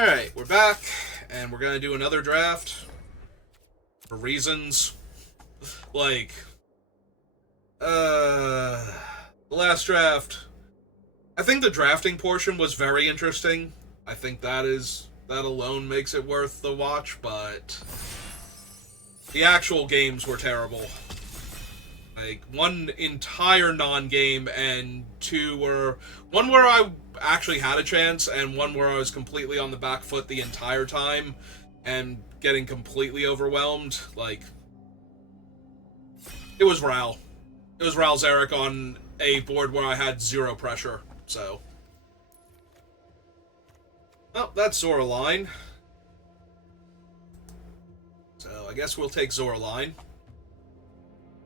Alright, we're back, and we're gonna do another draft. For reasons. Like, the last draft, I think the drafting portion was very interesting. I think that alone makes it worth the watch, but the actual games were terrible. Like, one entire non-game, and one where I actually had a chance, and one where I was completely on the back foot the entire time, and getting completely overwhelmed. Like, it was Ral. It was Ral Zarek on a board where I had zero pressure, so. Oh, that's Zoraline. So, I guess we'll take Zoraline.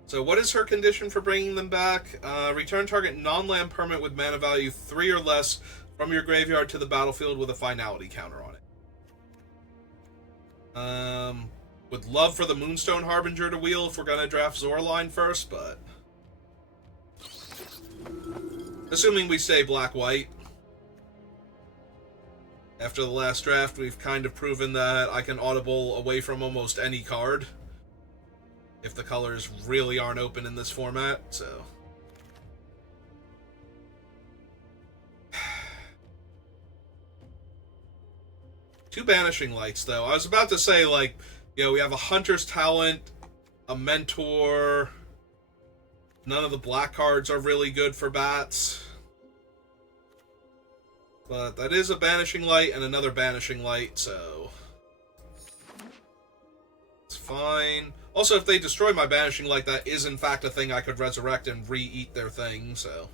So what is her condition for bringing them back? Return target non-land permanent with mana value 3 or less from your graveyard to the battlefield with a finality counter on it. Would love for the Moonstone Harbinger to wheel if we're going to draft Zoraline first, but assuming we stay black-white. After the last draft, we've kind of proven that I can audible away from almost any card if the colors really aren't open in this format, so. Two Banishing Lights, though. I was about to say, like, you know, we have a Hunter's Talent, a Mentor. None of the black cards are really good for bats. But that is a Banishing Light and another Banishing Light, so it's fine. Also, if they destroy my Banishing Light, that is in fact a thing I could resurrect and re-eat their thing, so.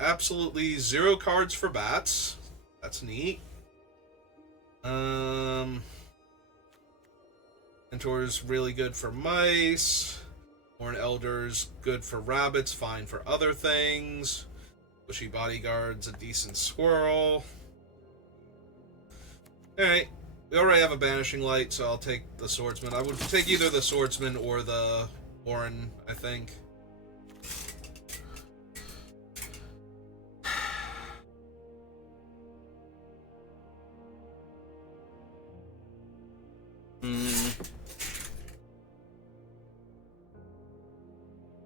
Absolutely 0 cards for bats. That's neat. Mentor's really good for mice. Horn Elder's good for rabbits, fine for other things. Bushy Bodyguard's a decent squirrel. Alright, we already have a Banishing Light, so I'll take the Swordsman. I would take either the Swordsman or the Warren, I think.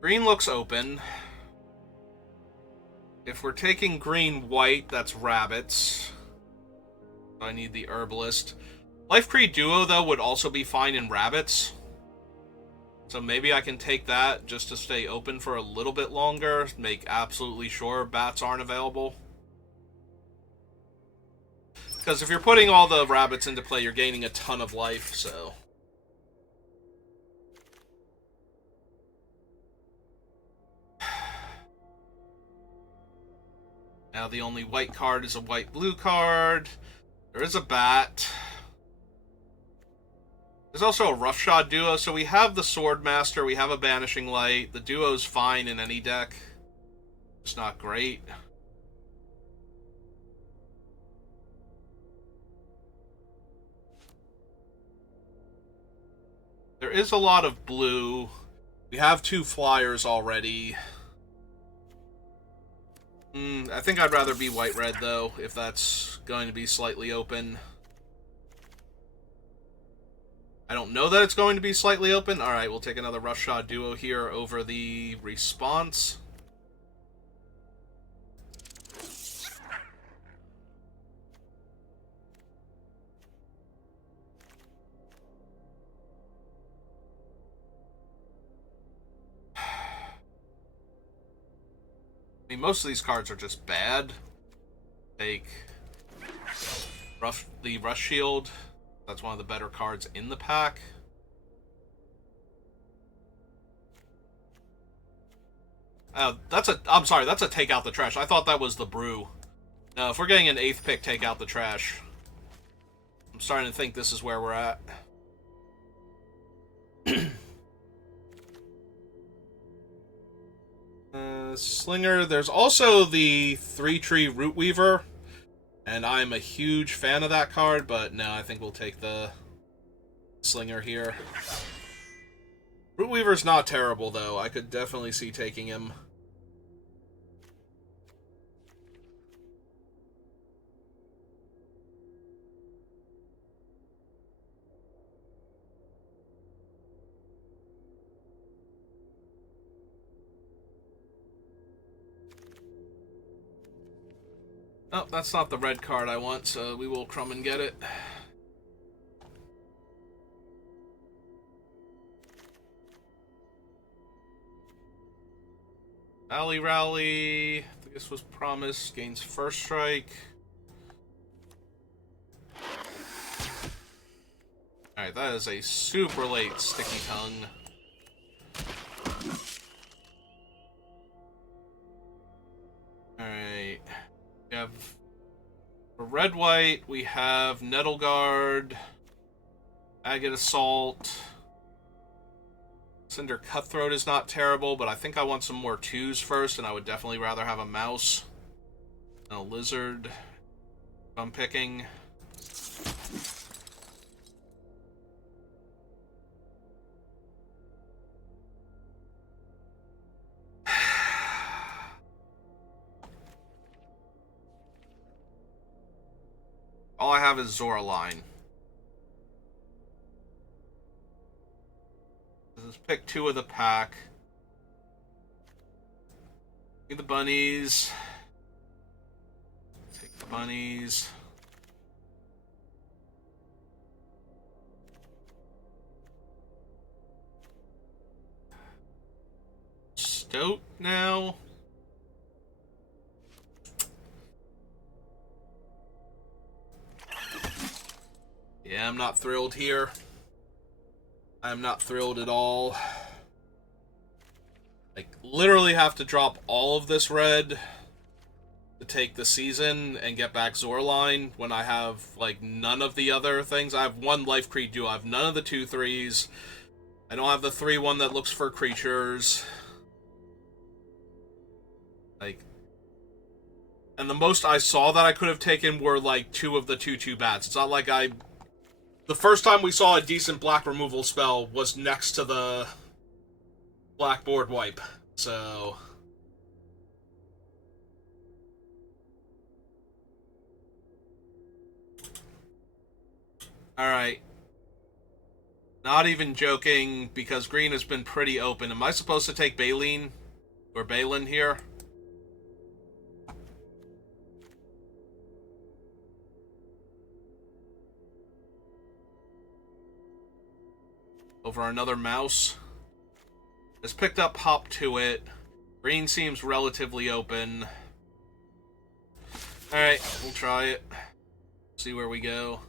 Green looks open. If we're taking green-white, that's rabbits. I need the Herbalist. Life Creed Duo, though, would also be fine in rabbits. So maybe I can take that just to stay open for a little bit longer. Make absolutely sure bats aren't available. Because if you're putting all the rabbits into play, you're gaining a ton of life, so. Now the only white card is a white-blue card. There is a bat. There's also a Roughshod Duo, so we have the Swordmaster, we have a Banishing Light. The Duo's fine in any deck. It's not great. There is a lot of blue. We have 2 flyers already. I think I'd rather be white-red, though, if that's going to be slightly open. I don't know that it's going to be slightly open. Alright, we'll take another Roughshod Duo here over the Response. I mean, most of these cards are just bad. Take the Rush Shield. That's one of the better cards in the pack. I'm sorry, that's a Take Out the Trash. I thought that was the Brew. No, if we're getting an 8th pick, Take Out the Trash. I'm starting to think this is where we're at. Slinger. There's also the 3-tree Root Weaver, and I'm a huge fan of that card, but no, I think we'll take the Slinger here. Root Weaver's not terrible, though. I could definitely see taking him. Oh, that's not the red card I want, so we will crumb and get it. Alley Rally, I think this was promised, gains first strike. Alright, that is a super late Sticky Tongue. Alright. We have for red-white, we have Nettle Guard, Agate Assault. Cinder Cutthroat is not terrible, but I think I want some more 2s first, and I would definitely rather have a mouse than a lizard if I'm picking. All I have is Zoraline. Let's pick 2 of the pack. Get the bunnies. Take the bunnies. Stoat now. Yeah, I'm not thrilled here. I'm not thrilled at all. Like, literally have to drop all of this red to take the season and get back Zoraline when I have, like, none of the other things. I have 1 Life Creed duo. I have none of the 2/3s. I don't have the 3/1 that looks for creatures. Like, and the most I saw that I could have taken were, like, 2 of the 2/2 bats. It's not like the first time we saw a decent black removal spell was next to the blackboard wipe, so... Alright. Not even joking, because green has been pretty open. Am I supposed to take Baleen? Or Balin here? Over another mouse. Has picked up Hop to it. Green seems relatively open. Alright, we'll try it. See where we go.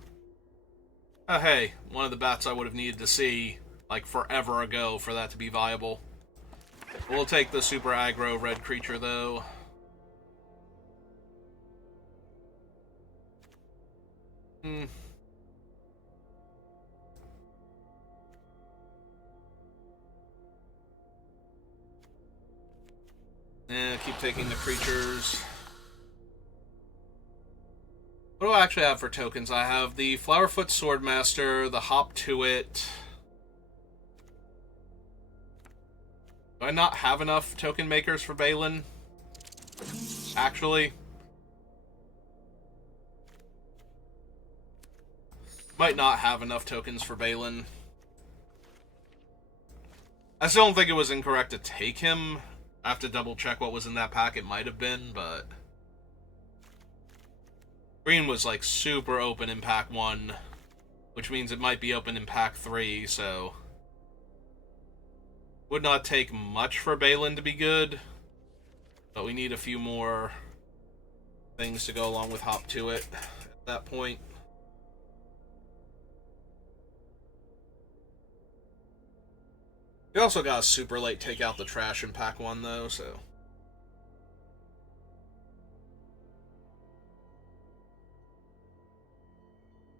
Oh hey, one of the bats I would have needed to see, like, forever ago for that to be viable. We'll take the super aggro red creature, though. Keep taking the creatures. What do I actually have for tokens? I have the Flowerfoot Swordmaster, the Hop to it. Do I not have enough token makers for Balin? Actually. Might not have enough tokens for Balin. I still don't think it was incorrect to take him. I have to double check what was in that pack. It might have been, but... Green was, like, super open in pack 1, which means it might be open in pack 3, so... Would not take much for Balin to be good, but we need a few more things to go along with Hop to it at that point. We also got a super late take out the trash in pack 1, though, so...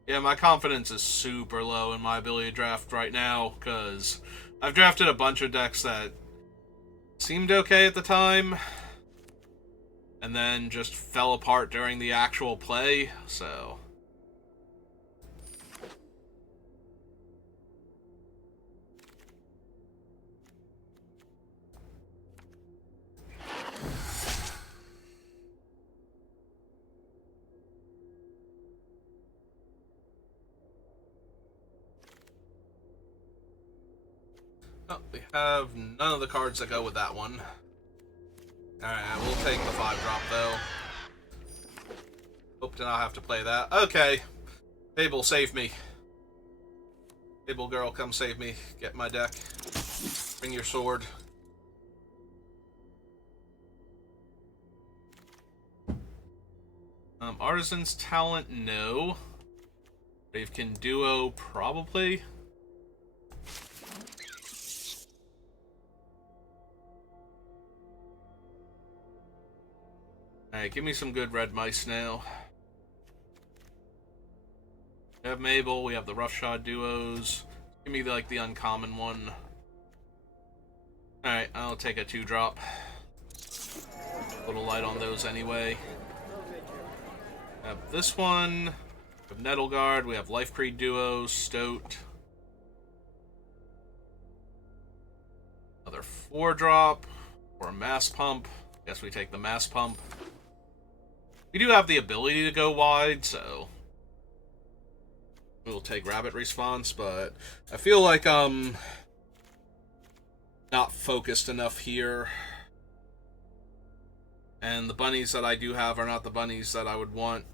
Yeah, my confidence is super low in my ability to draft right now, because I've drafted a bunch of decks that seemed okay at the time, and then just fell apart during the actual play, so... Oh, we have none of the cards that go with that one. Alright, we'll take the 5-drop, though. Hope to not have to play that. Okay. Fable, save me. Fable girl, come save me. Get my deck. Bring your sword. Artisan's Talent, no. Bravekin Duo, probably. Alright, give me some good red mice now. We have Mabel, we have the Roughshod Duos. Give me, like, the uncommon one. Alright, I'll take a 2-drop. A little light on those anyway. We have this one. We have Nettleguard, we have Life Creed Duos, Stoat. Another 4-drop. Or a Mass Pump. Guess we take the Mass Pump. We do have the ability to go wide, so we'll take Rabbit Response, but I feel like I'm not focused enough here. And the bunnies that I do have are not the bunnies that I would want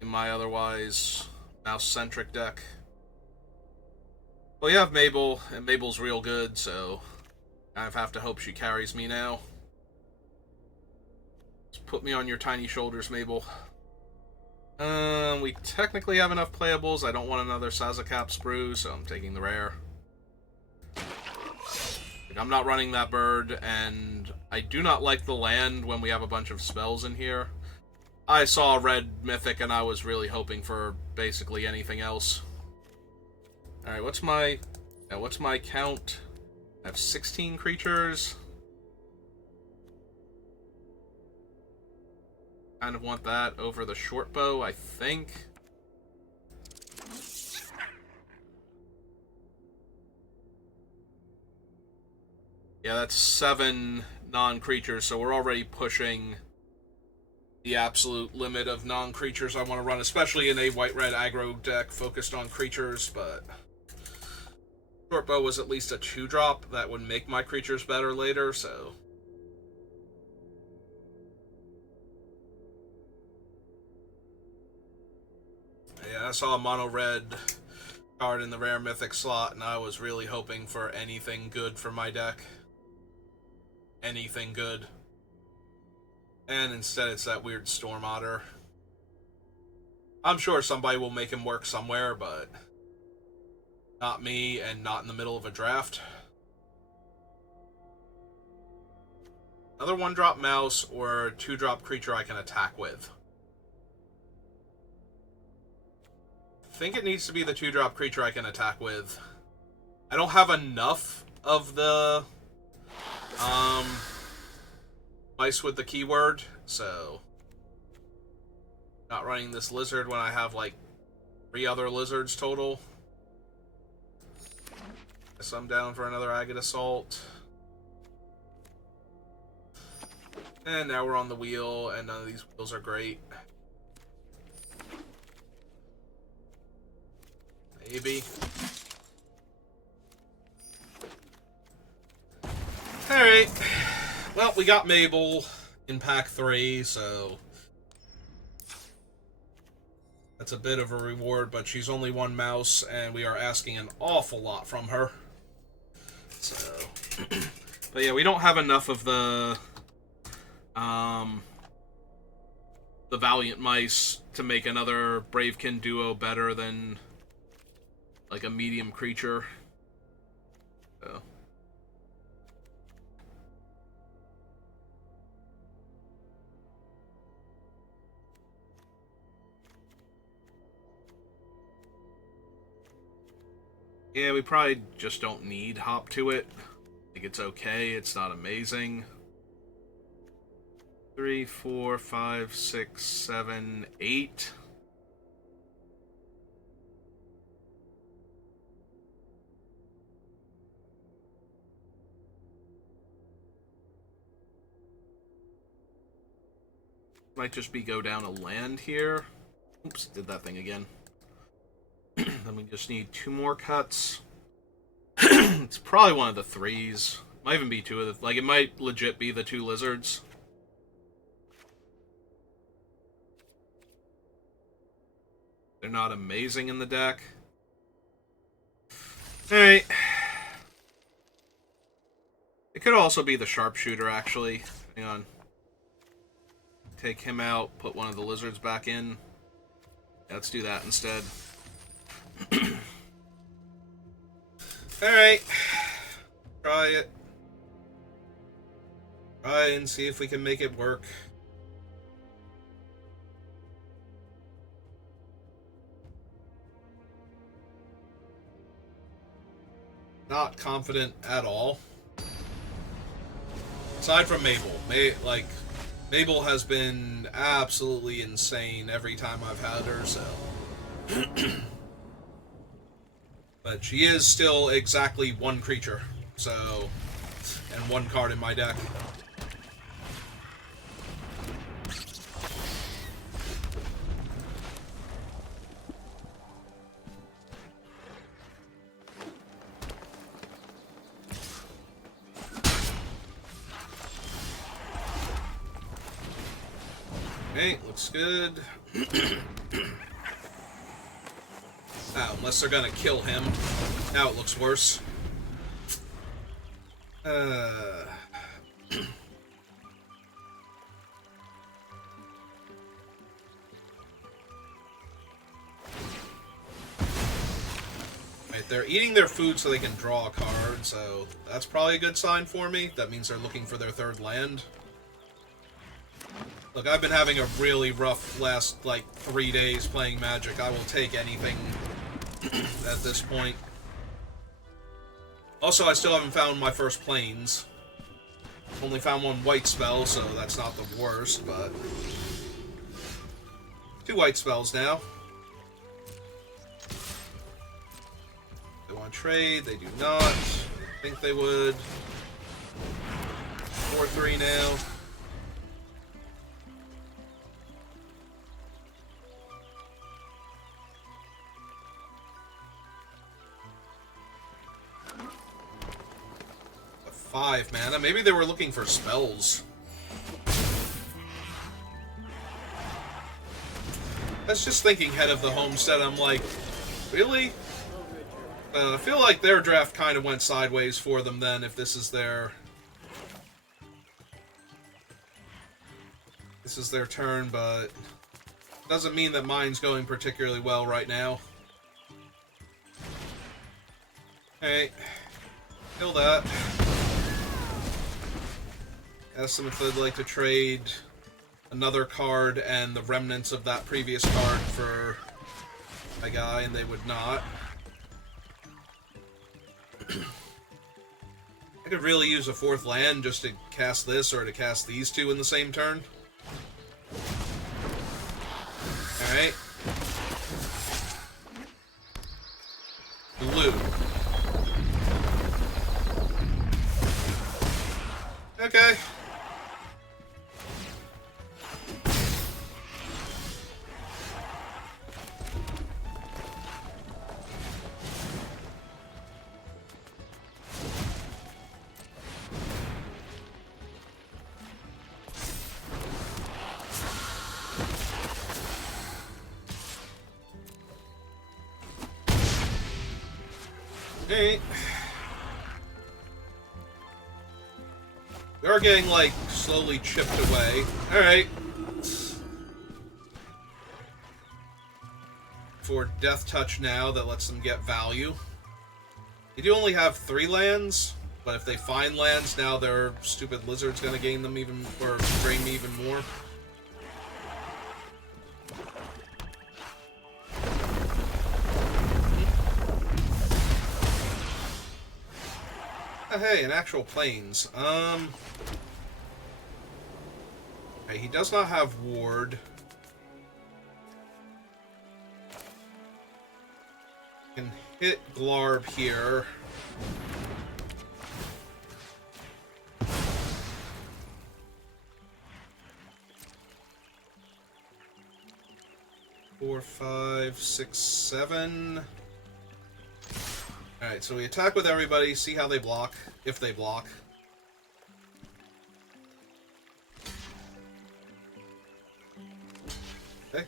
in my otherwise mouse-centric deck. Well, you have Mabel, and Mabel's real good, so I kind of have to hope she carries me now. Just put me on your tiny shoulders, Mabel. We technically have enough playables. I don't want another Sazakap Sprue, so I'm taking the rare. Like, I'm not running that bird, and I do not like the land when we have a bunch of spells in here. I saw a red mythic, and I was really hoping for basically anything else. Alright, what's my count? I have 16 creatures. Kind of want that over the short bow, I think. Yeah, that's 7 non-creatures, so we're already pushing the absolute limit of non-creatures I want to run, especially in a white-red aggro deck focused on creatures, but short bow was at least a 2-drop. That would make my creatures better later, so yeah, I saw a mono-red card in the rare mythic slot, and I was really hoping for anything good for my deck. Anything good. And instead it's that weird Storm Otter. I'm sure somebody will make him work somewhere, but not me, and not in the middle of a draft. Another 1-drop mouse or 2-drop creature I can attack with. I think it needs to be the 2-drop creature I can attack with. I don't have enough of the mice with the keyword, so not running this lizard when I have like 3 other lizards total. Guess I'm down for another Agate Assault. And now we're on the wheel, and none of these wheels are great. Maybe. Alright. Well, we got Mabel in pack 3, so that's a bit of a reward, but she's only 1 mouse, and we are asking an awful lot from her. So, but yeah, we don't have enough of the Valiant Mice to make another Bravekin Duo better than like a medium creature. So. Yeah, we probably just don't need Hop to it. I think it's okay, it's not amazing. 3, 4, 5, 6, 7, 8. Might just be go down a land here. Oops, did that thing again. Then we just need 2 more cuts. It's probably one of the 3s. Might even be 2 of the... Like, it might legit be the 2 lizards. They're not amazing in the deck. Alright. It could also be the sharpshooter, actually. Hang on. Take him out, put one of the lizards back in. Yeah, let's do that instead. Alright. Try it. Try and see if we can make it work. Not confident at all. Aside from Mabel. Mabel has been absolutely insane every time I've had her, so... But she is still exactly 1 creature, so... And 1 card in my deck. Okay, looks good. Now, unless they're gonna kill him. Now it looks worse. Right, they're eating their food so they can draw a card, so that's probably a good sign for me. That means they're looking for their 3rd land. Look, I've been having a really rough last, 3 days playing Magic. I will take anything at this point. Also, I still haven't found my first planes. Only found 1 white spell, so that's not the worst, but... 2 white spells now. They want to trade, they do not. I think they would. 4-3 now. A 5 mana. Maybe they were looking for spells. I was just thinking head of the homestead, I'm like, really? I feel like their draft kind of went sideways for them then, if this is their... This is their turn, but... Doesn't mean that mine's going particularly well right now. Alright. Kill that. Ask them if they'd like to trade another card and the remnants of that previous card for my guy, and they would not. I could really use a 4th land just to cast this or to cast these 2 in the same turn. Alright. Blue. Okay. Alright. We are getting, slowly chipped away. Alright. For Death Touch now, that lets them get value. They do only have 3 lands, but if they find lands, now their stupid lizard's gonna gain them even, or drain me even more. Oh, hey, an actual plains. Okay, he does not have ward. Can hit Glarb here. Four, 5, 6, 7. Alright, so we attack with everybody, see how they block, if they block. Okay.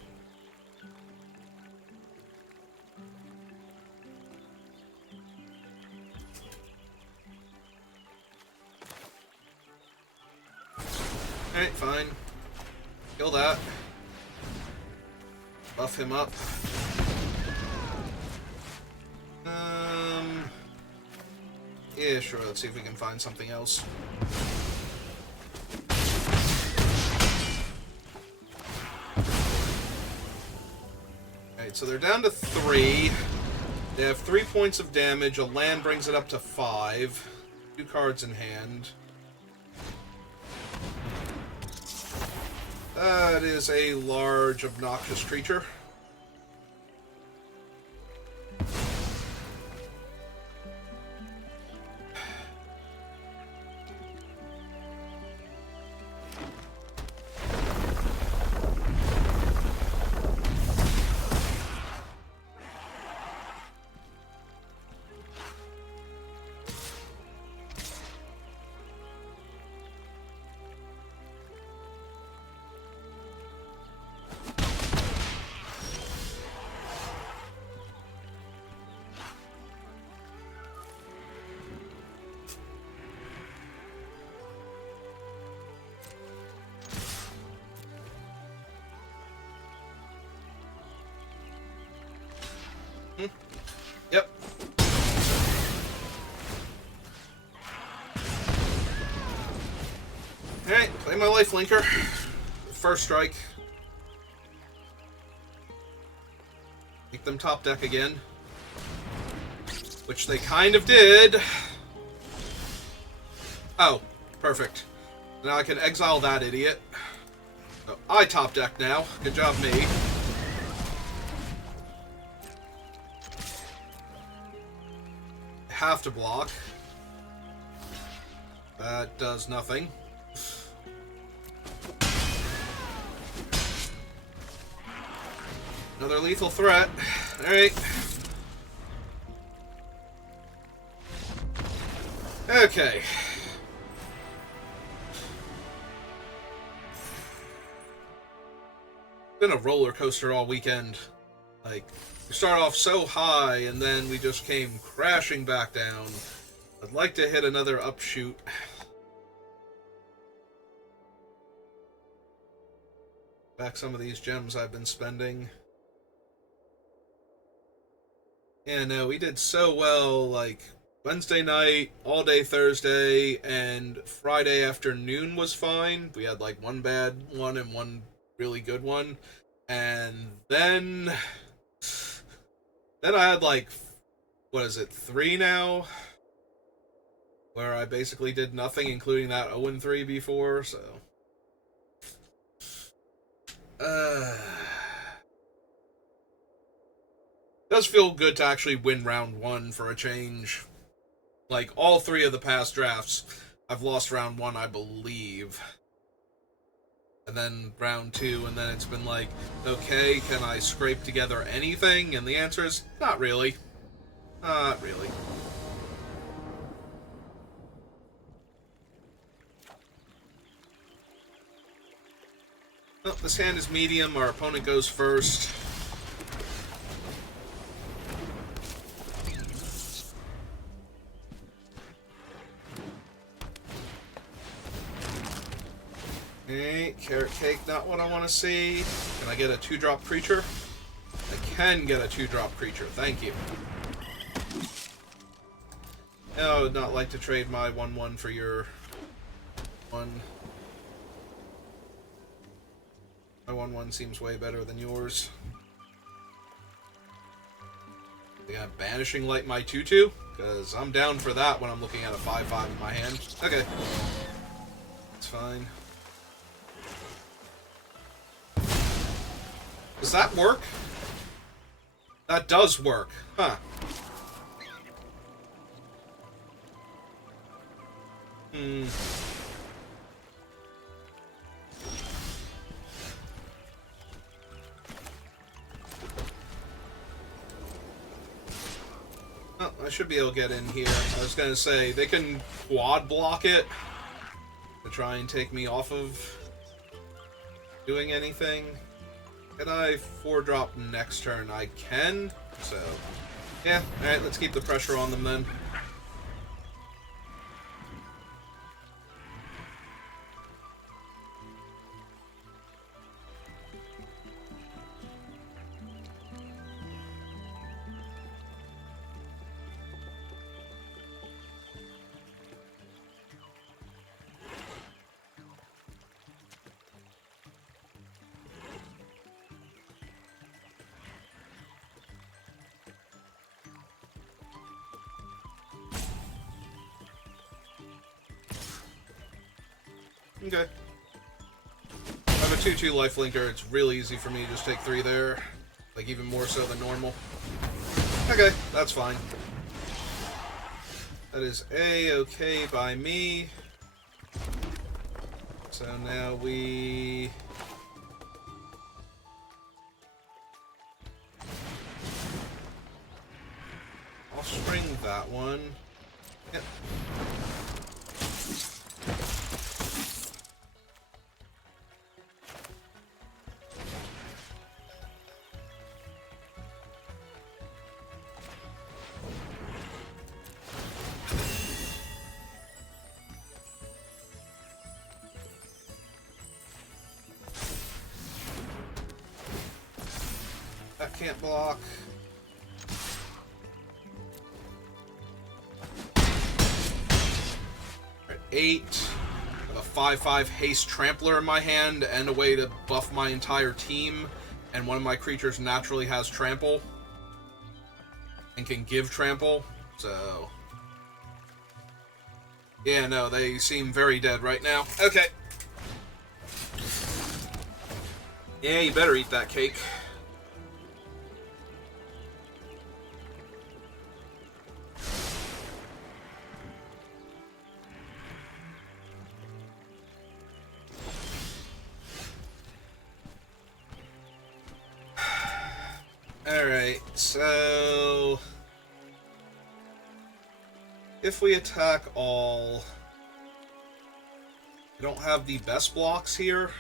Alright, fine. Kill that. Buff him up. Yeah, sure, let's see if we can find something else. Alright, so they're down to 3. They have 3 points of damage. A land brings it up to 5. 2 cards in hand. That is a large, obnoxious creature. Yep. Alright, play my life linker. First strike. Make them top deck again. Which they kind of did. Oh, perfect. Now I can exile that idiot. So I top deck now. Good job, me. Have to block. That does nothing. Another lethal threat. Alright. Okay. Been a roller coaster all weekend. Like, we start off so high, and then we just came crashing back down. I'd like to hit another upshoot. Back some of these gems I've been spending. Yeah, no, we did so well, like, Wednesday night, all day Thursday, and Friday afternoon was fine. We had, like, one bad one and one really good one. And then I had, like, what is it, 3 now? Where I basically did nothing, including that 0-3 before, so. Does feel good to actually win round 1 for a change. Like, all 3 of the past drafts, I've lost round 1, I believe. And then round 2, and then it's been like, okay, can I scrape together anything? And the answer is, not really. Not really. Oh, this hand is medium, our opponent goes first. Okay, carrot cake, not what I want to see. Can I get a 2-drop creature? I can get a 2-drop creature, thank you. No, I would not like to trade my 1-1 for your 1. My 1-1 seems way better than yours. They got Banishing Light my 2-2? Because I'm down for that when I'm looking at a 5-5 in my hand. Okay. It's fine. Does that work? That does work. Huh. Oh, I I should be able to get in here. I was gonna say, they can quad block it to try and take me off of doing anything. Can I 4-drop next turn? I can, so... yeah, alright, let's keep the pressure on them then. Okay. I have a 2/2 lifelinker. It's really easy for me to just take 3 there. Like, even more so than normal. Okay, that's fine. That is A-okay by me. So now we... I'll string that one. Yep. That can't block. Alright, 8. I have a 5/5 haste trampler in my hand and a way to buff my entire team. And one of my creatures naturally has trample. And can give trample. So... yeah, no, they seem very dead right now. Okay. Yeah, you better eat that cake. Alright, so... if we attack all... I don't have the best blocks here.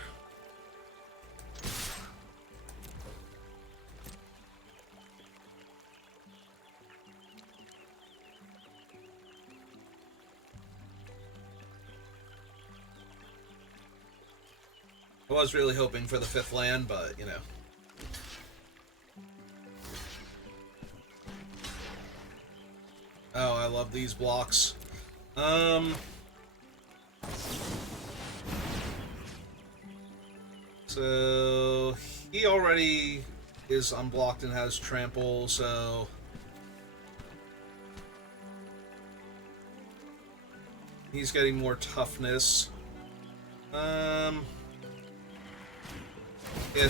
I was really hoping for the 5th land, but, you know. Oh, I love these blocks. So he already is unblocked and has trample, so he's getting more toughness. Yeah,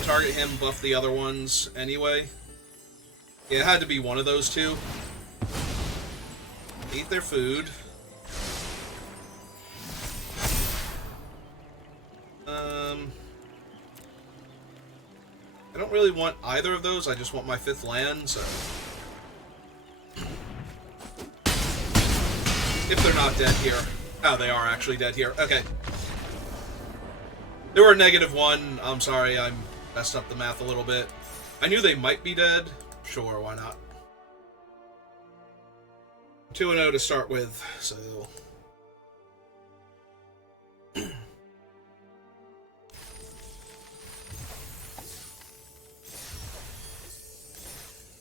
target him, buff the other ones anyway. Yeah, it had to be one of those two. Eat their food. I don't really want either of those, I just want my 5th land, so... if they're not dead here. Oh, they are actually dead here. Okay. They were -1. I'm sorry, I messed up the math a little bit. I knew they might be dead. Sure, why not? 2-0 to start with, so...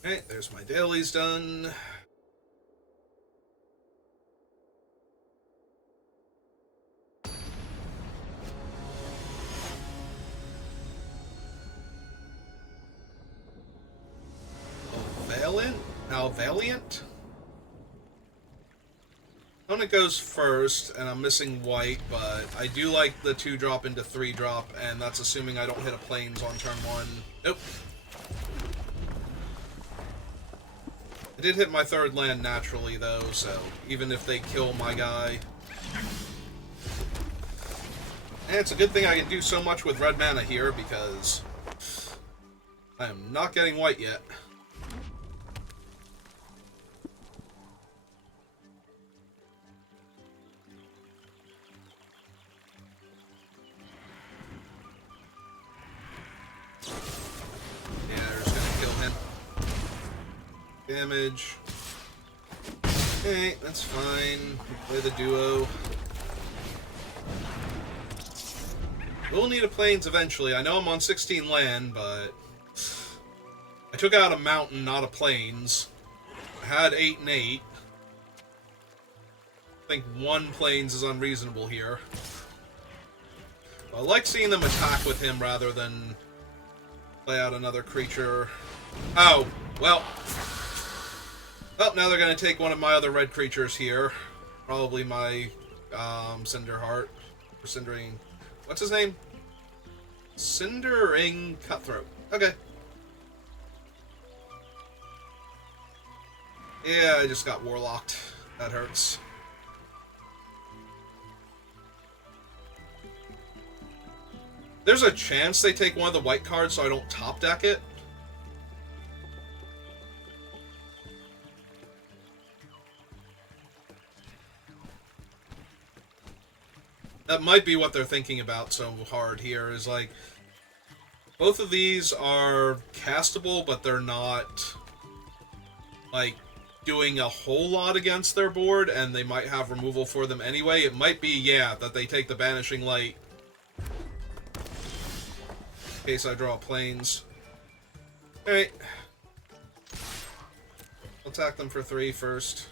Alright, there's my dailies done. Valiant? Opponent goes first, and I'm missing white, but I do like the 2-drop into 3-drop, and that's assuming I don't hit a plains on turn 1. Nope. I did hit my 3rd land naturally, though, so even if they kill my guy... and it's a good thing I can do so much with red mana here, because I am not getting white yet. damage. Okay, that's fine. Play the duo. We'll need a plains eventually. I know I'm on 16 land, but I took out a mountain, not a plains. I had 8 and 8. I think 1 plains is unreasonable here. I like seeing them attack with him rather than play out another creature. Oh, well. Oh, now they're going to take one of my other red creatures here. Probably my Cinderheart. Or Cindering... What's his name? Cindering Cutthroat. Okay. Yeah, I just got warlocked. That hurts. There's a chance they take one of the white cards so I don't top deck it. That might be what they're thinking about so hard here, is like, both of these are castable, but they're not, like, doing a whole lot against their board, and they might have removal for them anyway. It might be, yeah, that they take the Banishing Light in case I draw plains. Alright. I'll attack them for 3 first.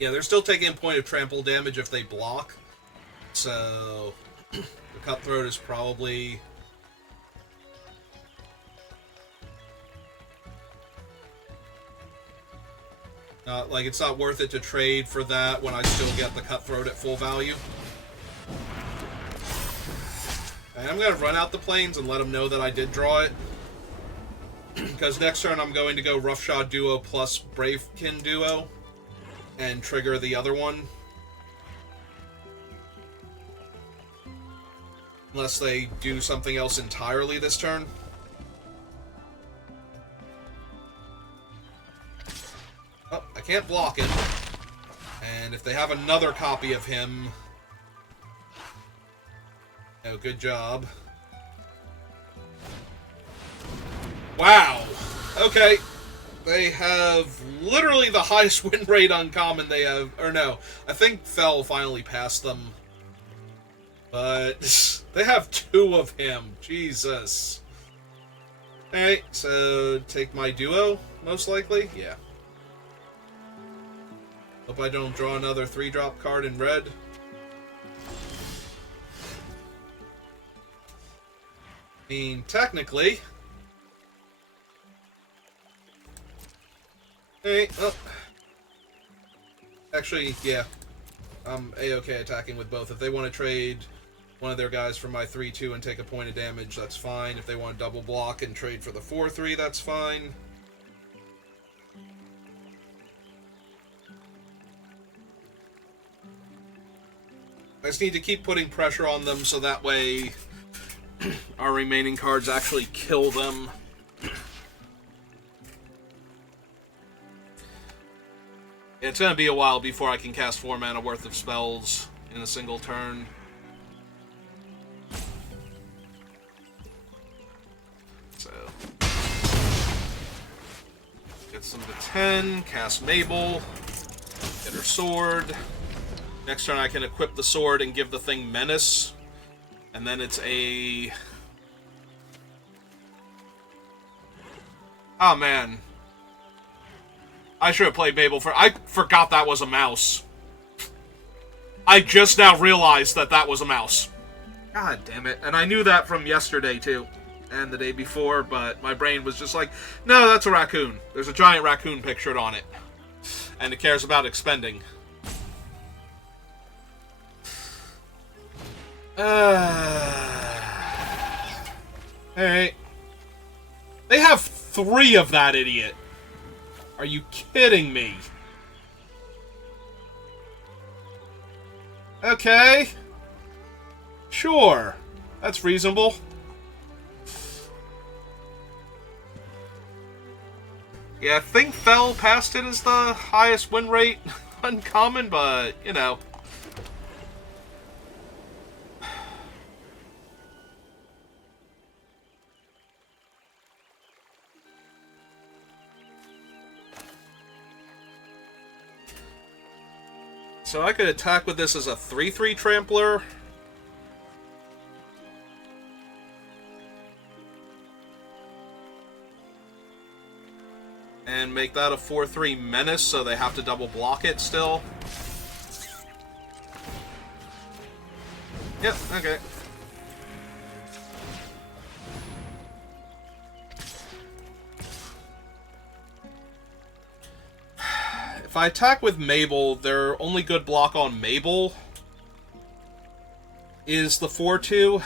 Yeah, they're still taking a point of trample damage if they block. So, the Cutthroat is probably... like, it's not worth it to trade for that when I still get the Cutthroat at full value. And I'm going to run out the plains and let them know that I did draw it. Because next turn I'm going to go Roughshod Duo plus Bravekin Duo. And trigger the other one. Unless they do something else entirely this turn. Oh, I can't block him. And if they have another copy of him... Oh, good job. Wow! Okay. They have literally the highest win rate on common they have... Or no, I think Fell finally passed them. But they have 2 of him. Jesus. Alright, so take my duo, most likely? Yeah. Hope I don't draw another 3-drop card in red. I mean, technically... Hey, oh. Actually, yeah. I'm A-okay attacking with both. If they want to trade one of their guys for my 3-2 and take a point of damage, that's fine. If they want to double block and trade for the 4-3, that's fine. I just need to keep putting pressure on them so that way our remaining cards actually kill them. It's going to be a while before I can cast 4 mana worth of spells in a single turn. So, get some to 10, cast Mabel, get her sword. Next turn I can equip the sword and give the thing Menace. And then it's a... Oh, man. I should have played Mabel for... I forgot that was a mouse. I just now realized that that was a mouse. God damn it. And I knew that from yesterday, too. And the day before, but my brain was just like, no, that's a raccoon. There's a giant raccoon pictured on it. And it cares about expending. Alright. They have 3 of that idiot. Are you kidding me? Okay. Sure. That's reasonable. Yeah, I think Fell past it as the highest win rate uncommon, but, you know. So I could attack with this as a 3/3 trampler. And make that a 4/3 menace, so they have to double block it still. Yep, okay. If I attack with Mabel, their only good block on Mabel is the 4/2.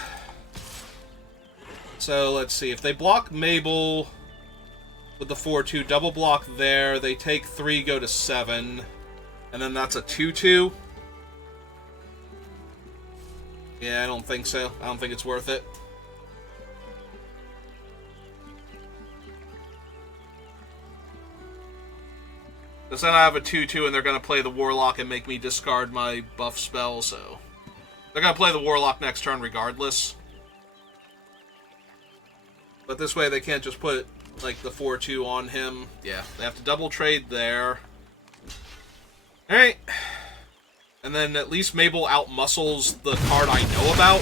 So let's see. If they block Mabel with the 4/2, double block there, they take 3, go to 7. And then that's a 2/2. Yeah, I don't think so. I don't think it's worth it. Because then I have a 2/2 and they're going to play the Warlock and make me discard my buff spell, so... They're going to play the Warlock next turn regardless. But this way they can't just put, like, the 4/2 on him. Yeah, they have to double trade there. Alright. And then at least Mabel outmuscles the card I know about.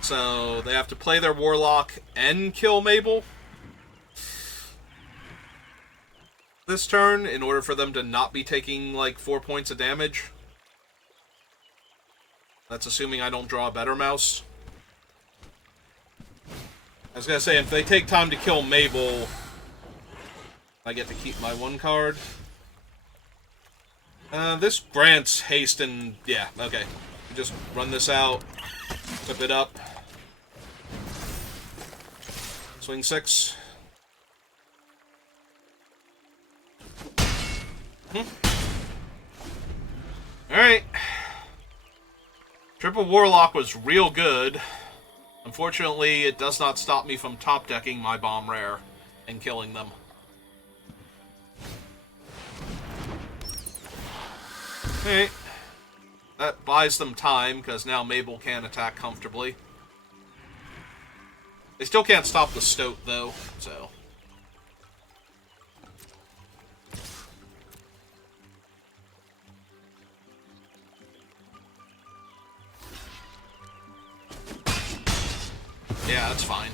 So they have to play their Warlock and kill Mabel this turn in order for them to not be taking, like, 4 points of damage. That's assuming I don't draw a better mouse. I was gonna say, if they take time to kill Mabel, I get to keep my 1 card. This grants haste and... yeah, okay. Just run this out. Flip it up. Swing 6. Alright. Triple Warlock was real good. Unfortunately, it does not stop me from top-decking my bomb rare and killing them. Alright. That buys them time, because now Mabel can attack comfortably. They still can't stop the Stoat, though, so... yeah, that's fine.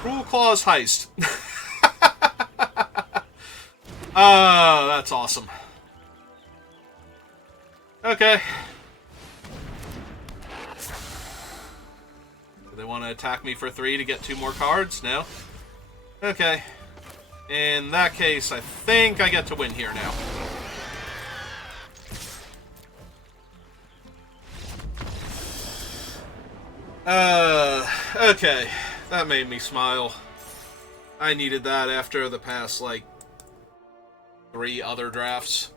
Cruel Claws Heist. Oh, that's awesome. Okay. Do they want to attack me for 3 to get 2 more cards? No? Okay. In that case, I think I get to win here now. Okay. That made me smile. I needed that after the past, like, 3 other drafts.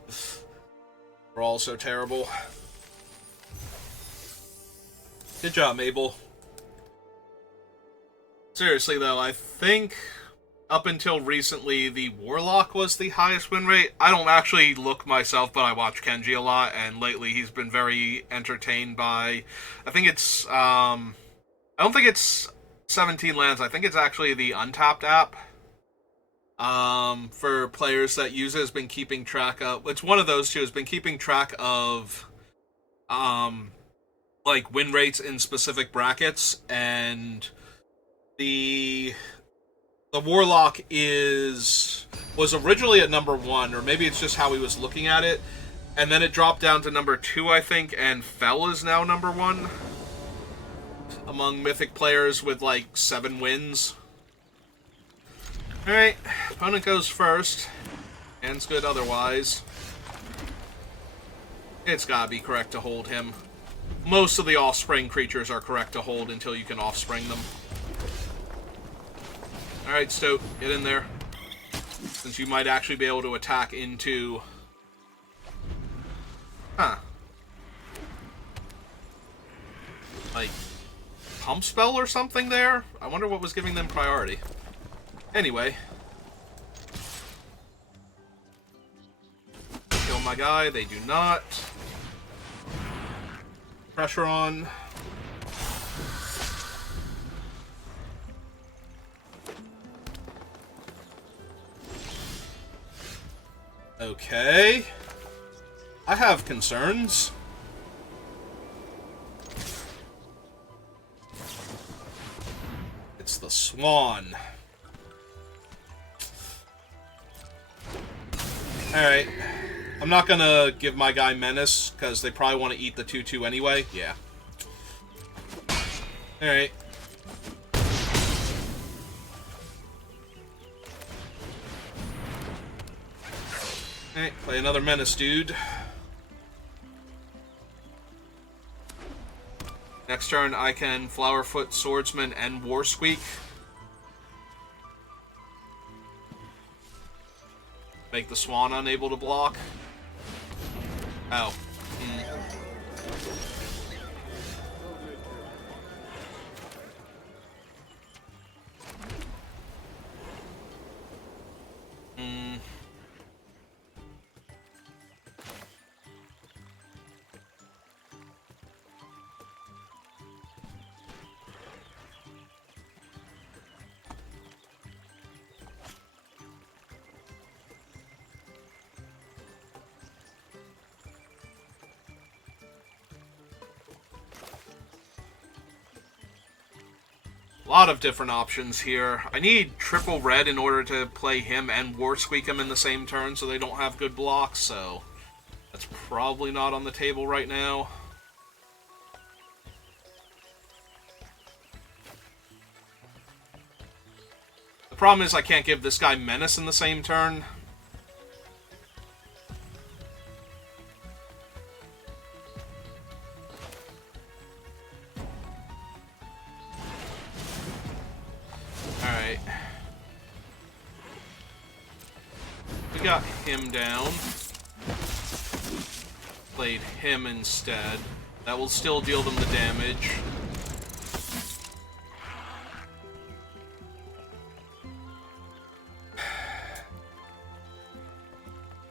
Were all so terrible. Good job, Mabel. Seriously, though, I think up until recently, the Warlock was the highest win rate. I don't actually look myself, but I watch Kenji a lot, and lately he's been very entertained by... I think it's... I don't think it's 17 Lands. I think it's actually the Untapped app. For players that use it, has been keeping track of... It's one of those two, has been keeping track of... like, win rates in specific brackets, and... The Warlock was originally at number 1, or maybe it's just how he was looking at it, and then it dropped down to number 2, I think, and Fell is now number 1 among Mythic players with, like, 7 wins. Alright, opponent goes first. Hand's good otherwise. It's gotta be correct to hold him. Most of the offspring creatures are correct to hold until you can offspring them. Alright, Stoat, get in there. Since you might actually be able to attack into Huh. Like, pump spell or something there? I wonder what was giving them priority. Anyway. Kill my guy, they do not. Pressure on. Okay. I have concerns. It's the Swan. Alright. I'm not gonna give my guy Menace, because they probably want to eat the 2-2 anyway. Yeah. Alright. Alright, play another Menace, dude. Next turn, I can Flowerfoot, Swordsman, and Warsqueak. Make the Swan unable to block. Oh. A lot of different options here. I need triple red in order to play him and Warsqueak him in the same turn so they don't have good blocks, so that's probably not on the table right now. The problem is I can't give this guy Menace in the same turn. Alright. We got him down. Played him instead. That will still deal them the damage.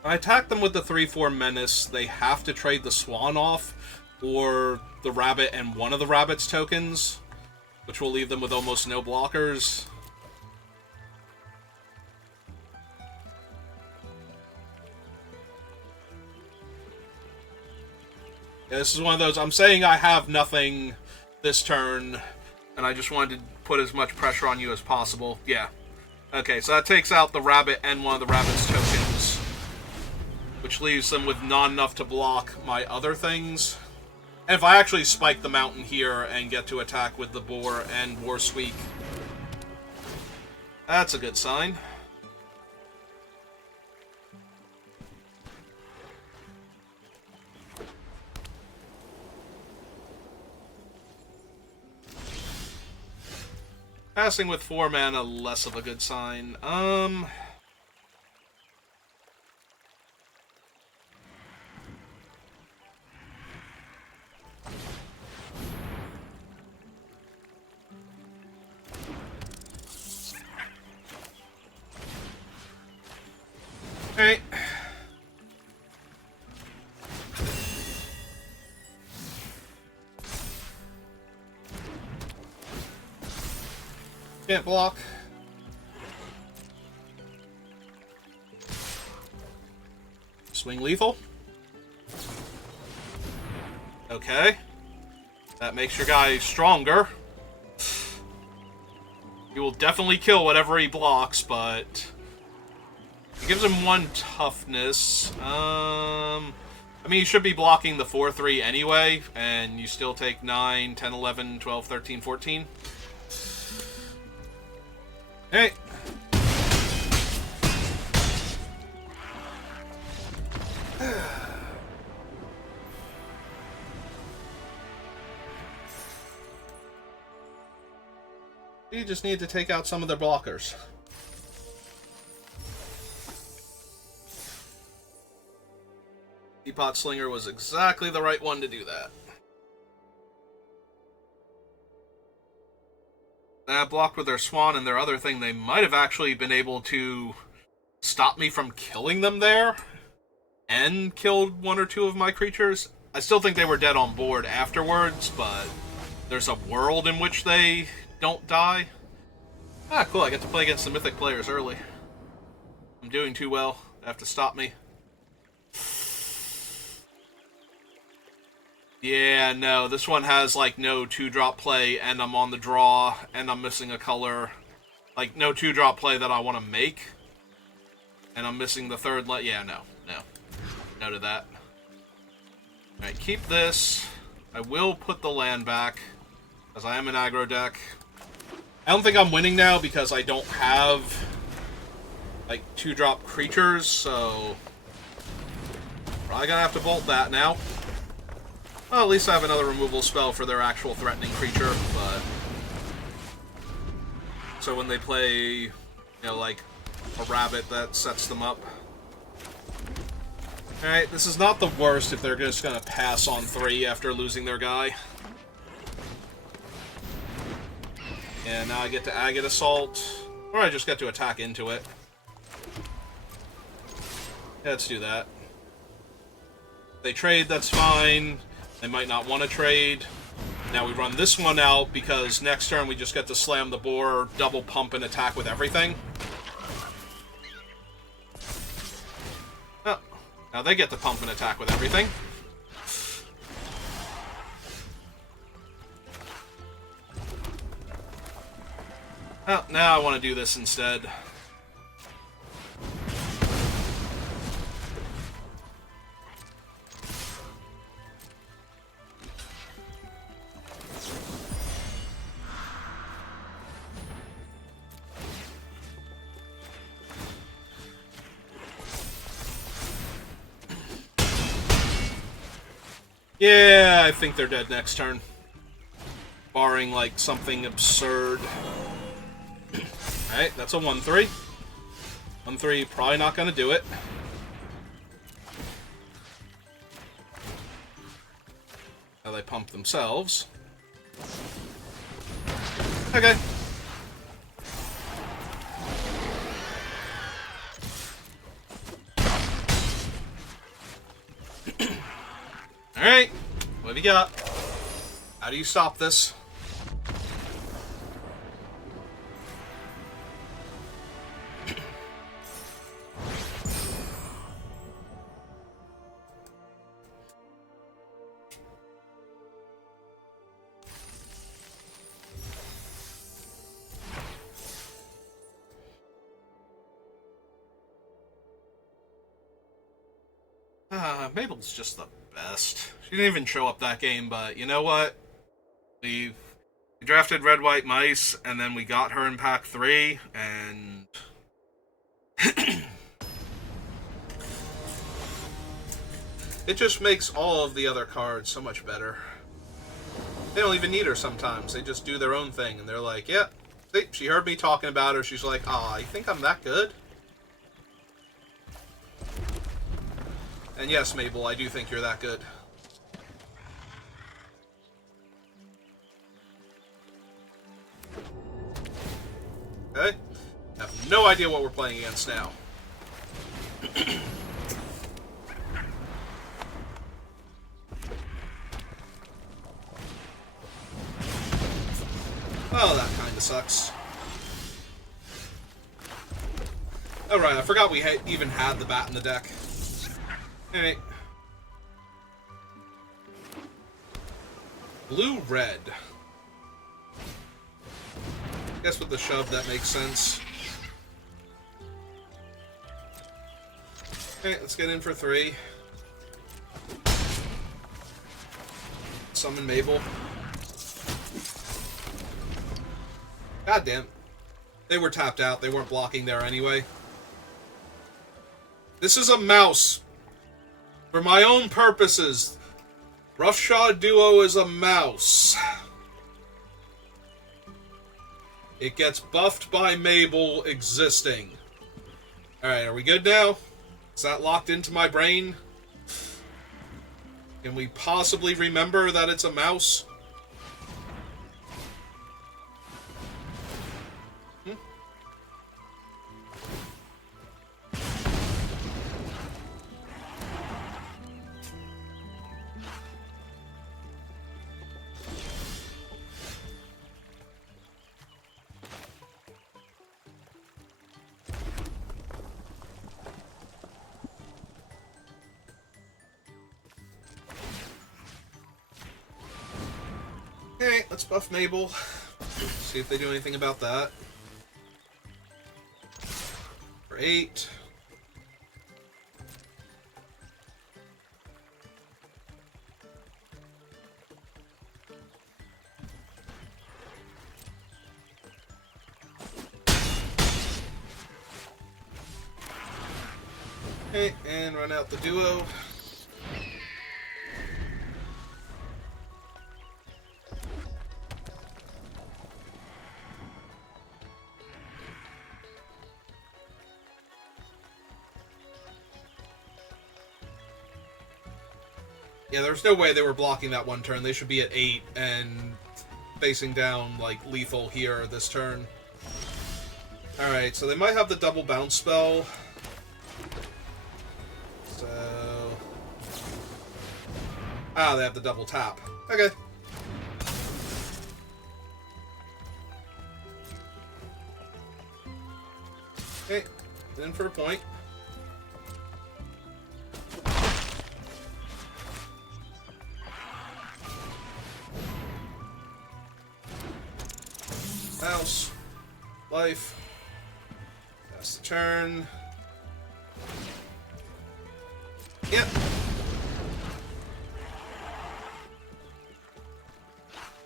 I attack them with the 3-4 Menace. They have to trade the Swan off, or the Rabbit and one of the Rabbit's tokens, which will leave them with almost no blockers. Yeah, this is one of those, I'm saying I have nothing this turn, and I just wanted to put as much pressure on you as possible. Yeah. Okay, so that takes out the Rabbit and one of the Rabbit's tokens, which leaves them with not enough to block my other things. And if I actually spike the mountain here and get to attack with the Boar and Warsqueak, that's a good sign. Passing with 4 mana, less of a good sign. Alright. Can't block. Swing lethal. Okay. That makes your guy stronger. He will definitely kill whatever he blocks, but it gives him 1 toughness. I mean, you should be blocking the 4-3 anyway, and you still take 9, 10, 11, 12, 13, 14. Hey. You just need to take out some of their blockers. Teapot Slinger was exactly the right one to do that. That blocked with their Swan and their other thing, they might have actually been able to stop me from killing them there and killed one or two of my creatures. I still think they were dead on board afterwards, but there's a world in which they don't die. Ah, cool, I get to play against the Mythic players early. I'm doing too well. They have to stop me. Yeah, no, this one has, like, no 2-drop play, and I'm on the draw, and I'm missing a color. Like, no 2-drop play that I want to make. And I'm missing the third yeah, no. No to that. Alright, keep this. I will put the land back, because I am an aggro deck. I don't think I'm winning now, because I don't have, like, 2-drop creatures, so probably gonna have to bolt that now. Well, at least I have another removal spell for their actual threatening creature, but so when they play, you know, like a rabbit, that sets them up. Alright, this is not the worst if they're just gonna pass on 3 after losing their guy. And now I get to Agate Assault, or I just get to attack into it. Yeah, let's do that. They trade, that's fine. They might not want to trade. Now we run this one out, because next turn we just get to slam the boar, double pump, and attack with everything. Oh, now they get to pump and attack with everything. Oh, now I want to do this instead. Yeah, I think they're dead next turn. Barring, like, something absurd. Alright, that's a 1-3. 1-3, probably not gonna do it. Now they pump themselves. Okay. Alright, what have you got? How do you stop this? Mabel's just the best. She didn't even show up that game, but you know what? We drafted Red White Mice, and then we got her in pack 3, and it just makes all of the other cards so much better. They don't even need her sometimes. They just do their own thing, and they're like, yeah, see, she heard me talking about her. She's like, aw, you think I'm that good? And yes, Mabel, I do think you're that good. Okay. I have no idea what we're playing against now. Oh, that kind of sucks. Oh, right, I forgot we even had the bat in the deck. Alright. Blue-red. Guess with the shove that makes sense. Okay, let's get in for 3. Summon Mabel. God damn. They were tapped out. They weren't blocking there anyway. This is a mouse. For my own purposes, Roughshod Duo is a mouse. It gets buffed by Mabel existing. Alright, are we good now? Is that locked into my brain? Can we possibly remember that it's a mouse? Hmm? Okay, let's buff Mabel. See if they do anything about that. For 8. Okay, and run out the duo. Yeah, there's no way they were blocking that one turn. They should be at 8 and facing down, like, lethal here this turn. Alright, so they might have the double bounce spell. So... Ah, they have the double tap. Okay. Okay, in for a point. Mouse. Life. That's the turn. Yep.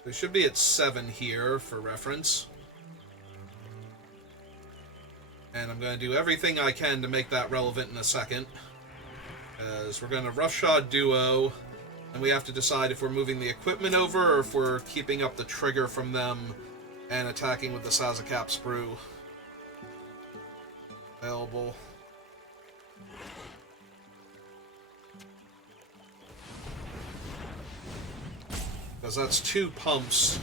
We should be at 7 here for reference. And I'm going to do everything I can to make that relevant in a second. Because we're going to roughshod duo. And we have to decide if we're moving the equipment over or if we're keeping up the trigger from them and attacking with the Sazakap Sprue. Available. Because that's 2 pumps.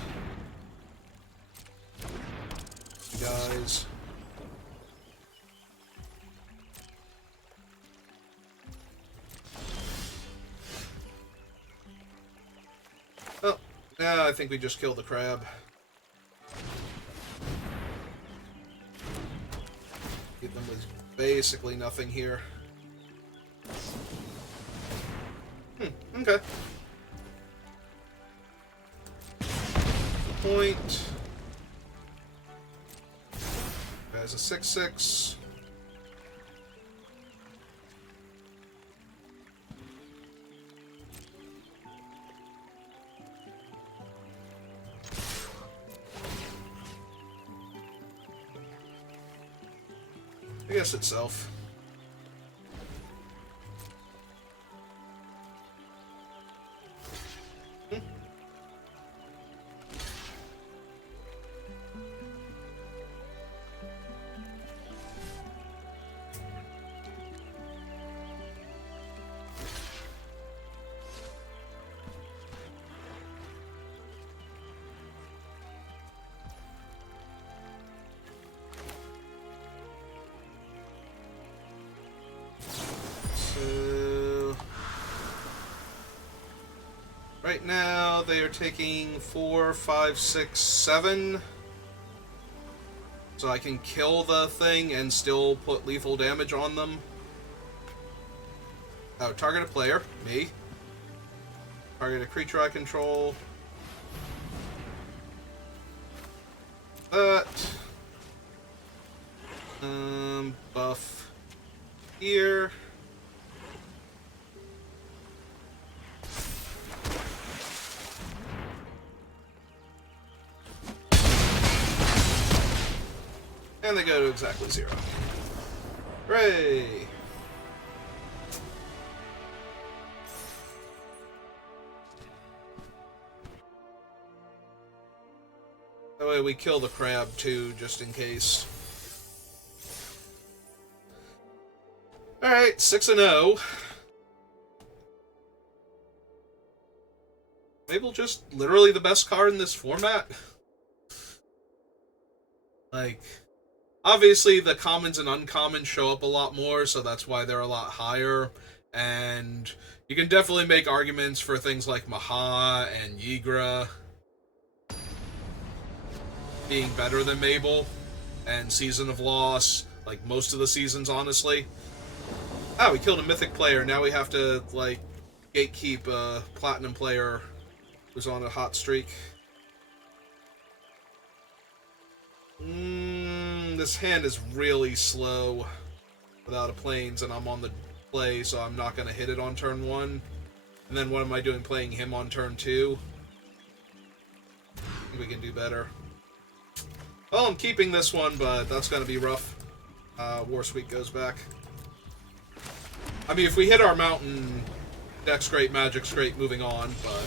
Guys. Oh, yeah, I think we just killed the crab. Give them with basically nothing here. Okay. Point. Guy's a 6/6. I guess itself. Right now, they are taking 4, 5, 6, 7. So I can kill the thing and still put lethal damage on them. Oh, target a player. Me. Target a creature I control. That. Buff here. And they go to exactly 0. Hooray! That way we kill the crab too, just in case. Alright, 6-0. Mabel just literally the best card in this format. Like, obviously the commons and uncommons show up a lot more, so that's why they're a lot higher. And you can definitely make arguments for things like Maha and Yigra being better than Mabel, and Season of Loss, like most of the seasons, honestly. Ah, we killed a mythic player. Now we have to, like, gatekeep a platinum player who's on a hot streak. This hand is really slow without a plains, and I'm on the play, so I'm not going to hit it on turn 1. And then what am I doing playing him on turn 2? I think we can do better. Well, I'm keeping this one, but that's going to be rough. War Sweep goes back. I mean, if we hit our mountain, deck's great, magic's great, moving on, but...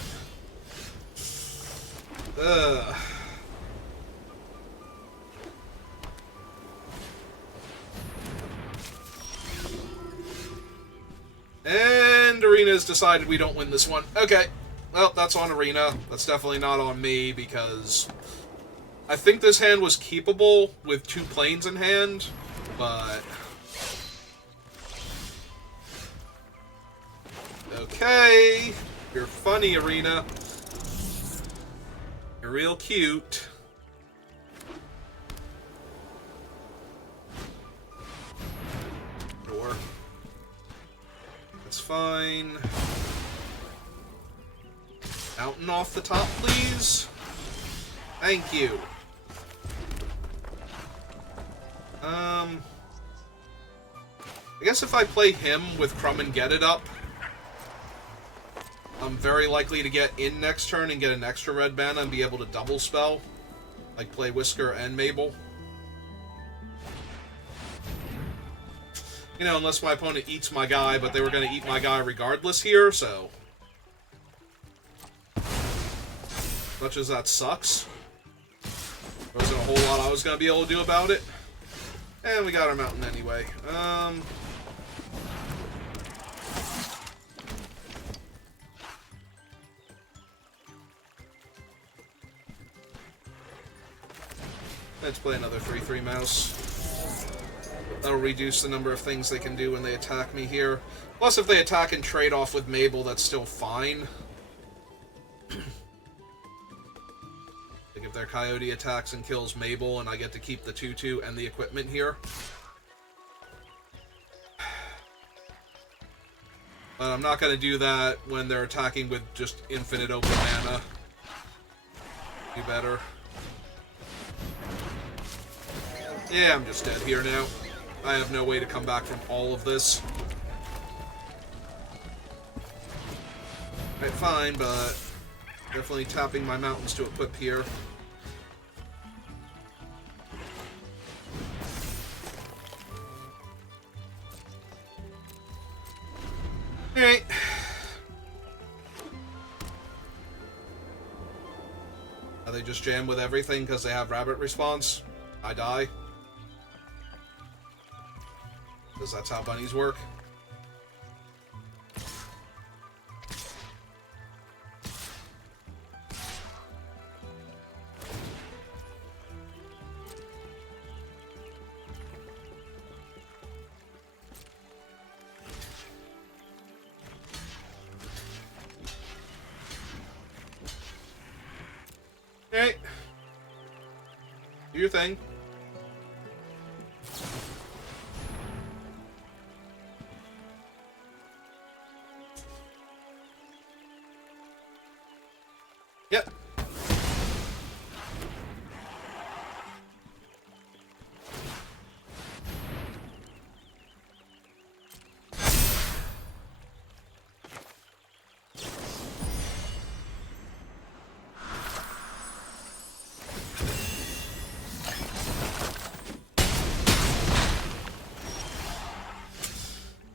And Arena's decided we don't win this one. Okay, well, that's on Arena. That's definitely not on me, because I think this hand was keepable with 2 planes in hand, but... Okay, you're funny, Arena. You're real cute. Sure. That's fine. Mountain off the top, please. Thank you. I guess if I play him with Crumb and Get It up, I'm very likely to get in next turn and get an extra red mana and be able to double spell. Like play Whisker and Mabel. You know, unless my opponent eats my guy, but they were going to eat my guy regardless here, so... Much as that sucks. There wasn't a whole lot I was going to be able to do about it. And we got our mountain anyway. Let's play another 3/3 mouse. That'll reduce the number of things they can do when they attack me here. Plus, if they attack and trade off with Mabel, that's still fine. Like if their Coyote attacks and kills Mabel, and I get to keep the 2/2 and the equipment here. But I'm not going to do that when they're attacking with just infinite open mana. Do better. Yeah, I'm just dead here now. I have no way to come back from all of this. Right, fine, but definitely tapping my mountains to equip here. Alright. They just jam with everything because they have rabbit response. I die. Because that's how bunnies work. Alright. Do your thing. Yep.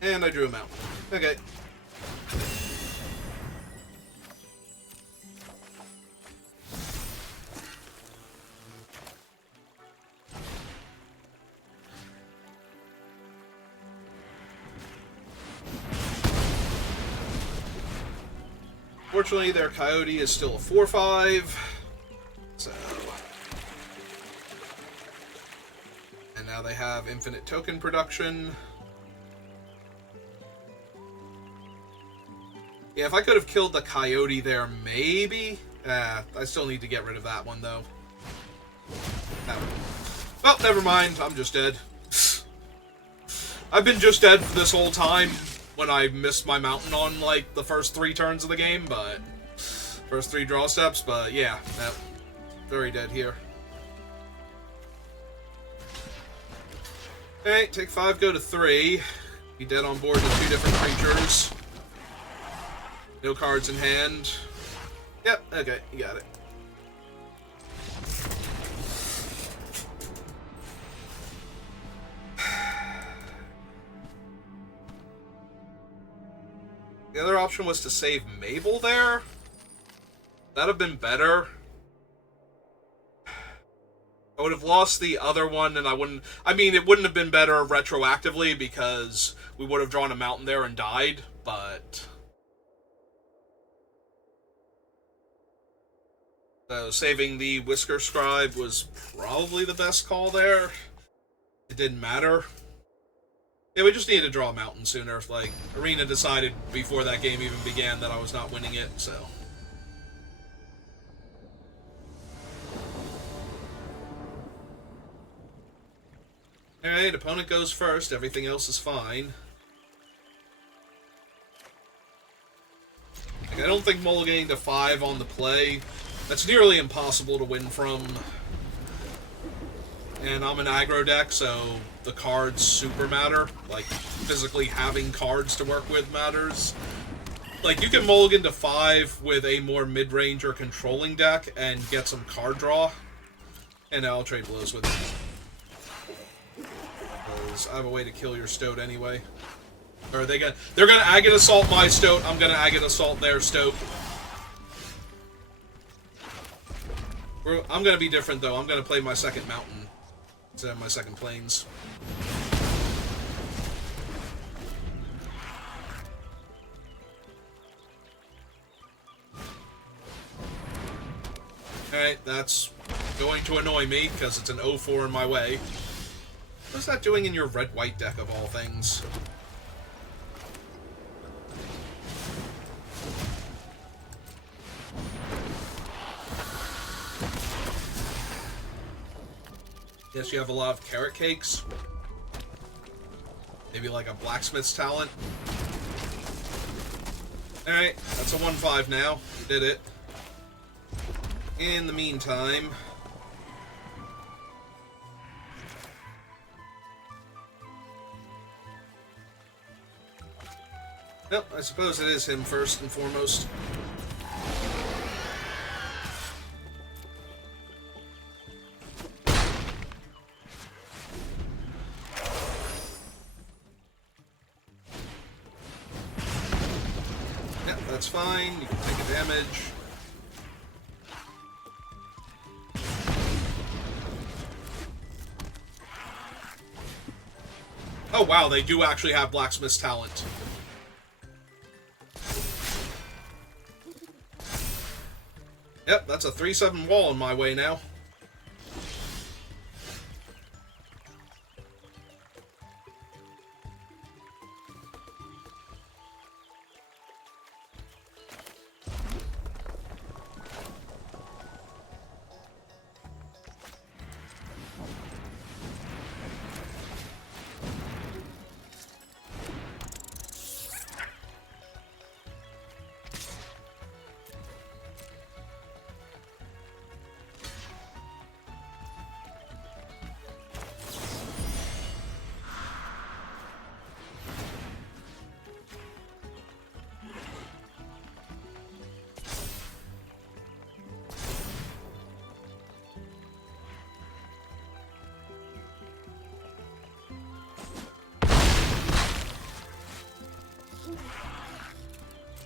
And I drew him out. Okay. Unfortunately, their Coyote is still a 4/5. So... And now they have infinite token production. Yeah, if I could have killed the Coyote there, maybe? I still need to get rid of that one, though. Well, never mind. I'm just dead. I've been just dead for this whole time when I missed my mountain on, like, the first 3 turns of the game, but... First 3 draw steps, but yeah. Very dead here. Okay, take 5, go to 3. Be dead on board with 2 different creatures. No cards in hand. Yep, okay, you got it. The other option was to save Mabel there. That'd have been better. I would have lost the other one, and I wouldn't... I mean, it wouldn't have been better retroactively, because we would have drawn a mountain there and died, but... So, saving the Whisker Scribe was probably the best call there. It didn't matter. Yeah, we just needed to draw a mountain sooner. Like, Arena decided before that game even began that I was not winning it, so... Alright, opponent goes first. Everything else is fine. Like, I don't think mulliganing to 5 on the play... That's nearly impossible to win from. And I'm an aggro deck, so the cards super matter. Like, physically having cards to work with matters. Like, you can mulligan to 5 with a more mid-range or controlling deck and get some card draw. And I'll trade blows with it. Because I have a way to kill your Stoat anyway. Or they're gonna Agate Assault my Stoat, I'm gonna Agate Assault their Stoat. I'm going to be different, though. I'm going to play my second mountain instead of my second plains. Alright, that's going to annoy me, because it's an 0-4 in my way. What's that doing in your red-white deck, of all things? Guess you have a lot of carrot cakes. Maybe like a blacksmith's talent. Alright, that's a 1/5 now. We did it. In the meantime... Nope, I suppose it is him first and foremost. That's fine, you can take a damage. Oh wow, they do actually have Blacksmith's talent. Yep, that's a 3/7 wall in my way now.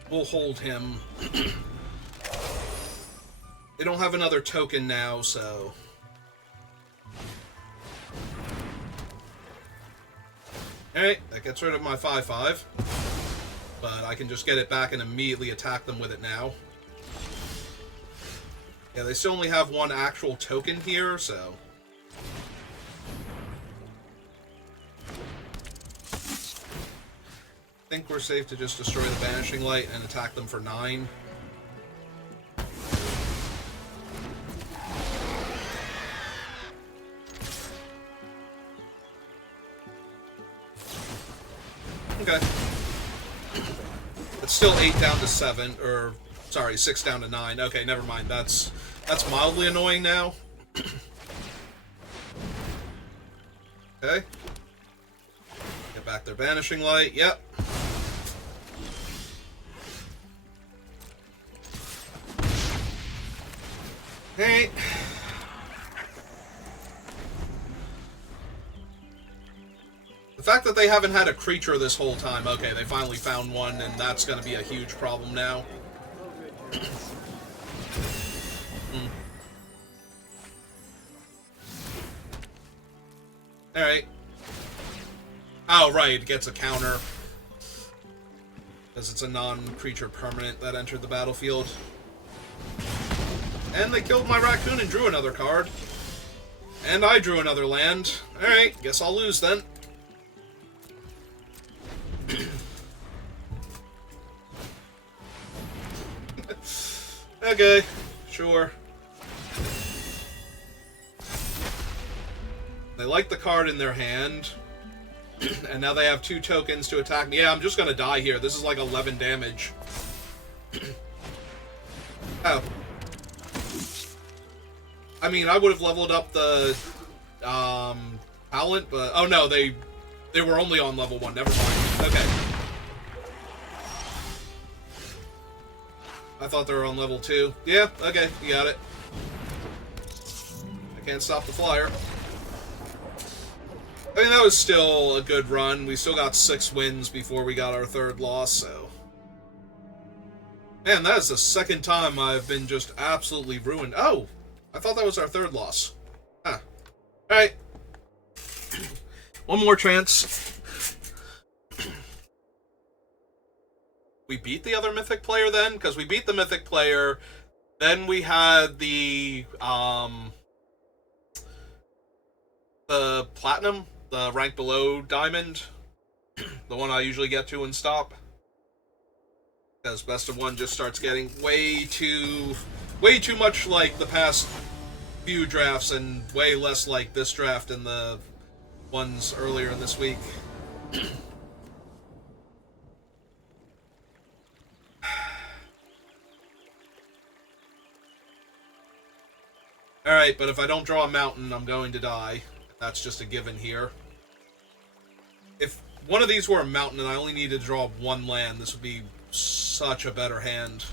We'll hold him. They don't have another token now, so... Alright, that gets rid of my 5/5. But I can just get it back and immediately attack them with it now. Yeah, they still only have one actual token here, so... I think we're safe to just destroy the Banishing Light and attack them for 9. Okay. It's still 8 down to 7, or... Sorry, 6 down to 9. Okay, never mind. That's mildly annoying now. Okay. Get back their Banishing Light. Yep. Hey. The fact that they haven't had a creature this whole time, okay, they finally found one, and that's going to be a huge problem now. Alright. Oh, right, it gets a counter. Because it's a non-creature permanent that entered the battlefield. And they killed my raccoon and drew another card. And I drew another land. Alright, guess I'll lose then. Okay, sure. They like the card in their hand. And now they have 2 tokens to attack me. Yeah, I'm just gonna die here. This is like 11 damage. Oh. I mean, I would have leveled up the talent, but... Oh no, they were only on level 1. Never mind. Okay. I thought they were on level 2. Yeah, okay, you got it. I can't stop the flyer. I mean, that was still a good run. We still got 6 wins before we got our 3rd loss, so... Man, that is the 2nd time I've been just absolutely ruined. Oh! I thought that was our 3rd loss. Huh. Alright. One more chance. We beat the other Mythic player then? Because we beat the Mythic player, then we had the Platinum, the rank below Diamond, the one I usually get to and stop. Because Best of 1 just starts getting way too much like the past few drafts and way less like this draft and the ones earlier in this week. Alright, but if I don't draw a mountain, I'm going to die. That's just a given here. If one of these were a mountain and I only needed to draw 1 land, this would be such a better hand.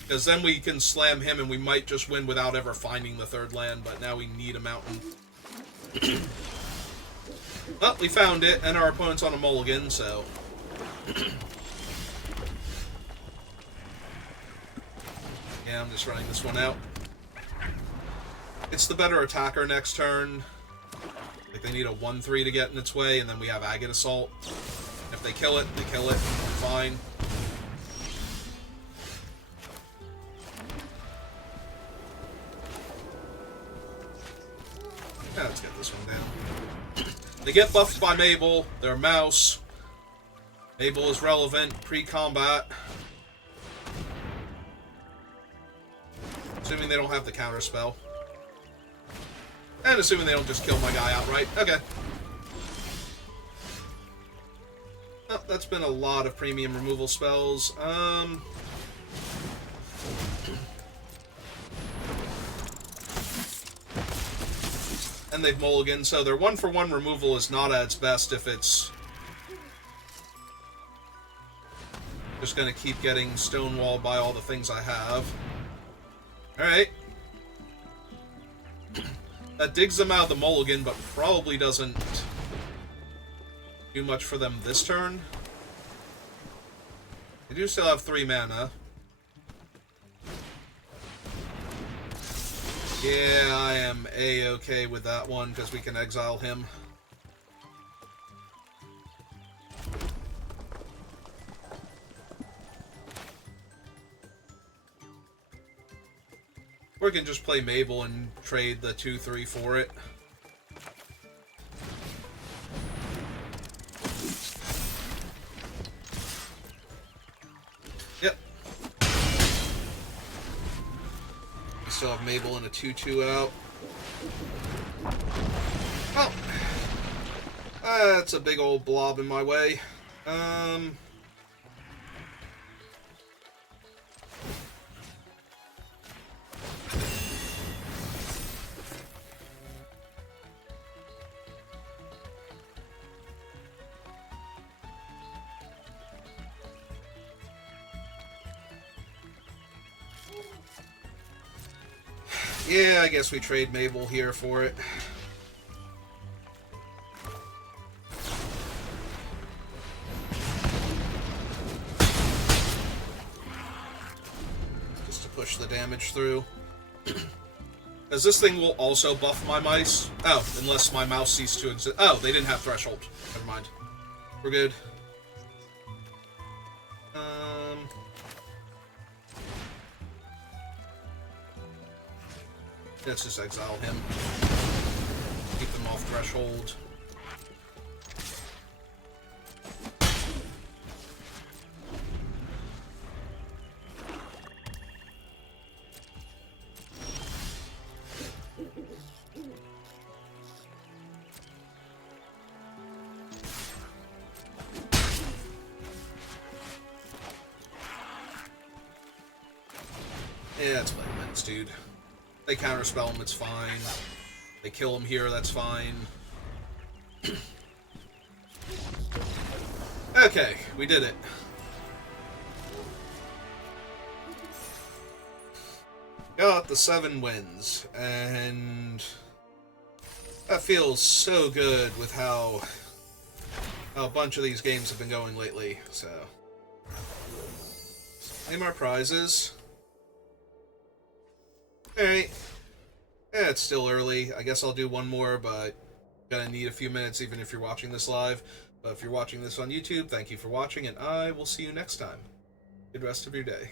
Because then we can slam him and we might just win without ever finding the 3rd land, but now we need a mountain. Well, we found it, and our opponent's on a mulligan, so... Yeah, I'm just running this one out. It's the better attacker next turn. Like, they need a 1-3 to get in its way, and then we have Agate Assault. If they kill it, they kill it. Fine. Yeah, let's get this one down. They get buffed by Mabel. They're a mouse. Mabel is relevant pre-combat. Assuming they don't have the counter spell. And assuming they don't just kill my guy outright. Okay. Oh, that's been a lot of premium removal spells. And they've mulliganed, so their 1-for-1 removal is not at its best if it's just gonna keep getting stonewalled by all the things I have. Alright. That digs them out of the mulligan, but probably doesn't do much for them this turn. They do still have 3 mana. Yeah, I am A-okay with that one, because we can exile him. Or we can just play Mabel and trade the 2-3 for it. Yep. We still have Mabel and a 2-2 out. Oh! That's a big old blob in my way. Yeah, I guess we trade Mabel here for it. Just to push the damage through. As this thing will also buff my mice. Oh, unless my mouse ceased to exist. Oh, they didn't have Threshold. Never mind. We're good. Let's just exile him. Keep him off Threshold. Yeah, that's what it means, dude. They counterspell him, it's fine. They kill him here, that's fine. Okay, we did it. Got the 7 wins, and that feels so good with how a bunch of these games have been going lately, so. Name our prizes. Alright. Yeah, it's still early. I guess I'll do one more, but gonna need a few minutes even if you're watching this live. But if you're watching this on YouTube, thank you for watching, and I will see you next time. Good rest of your day.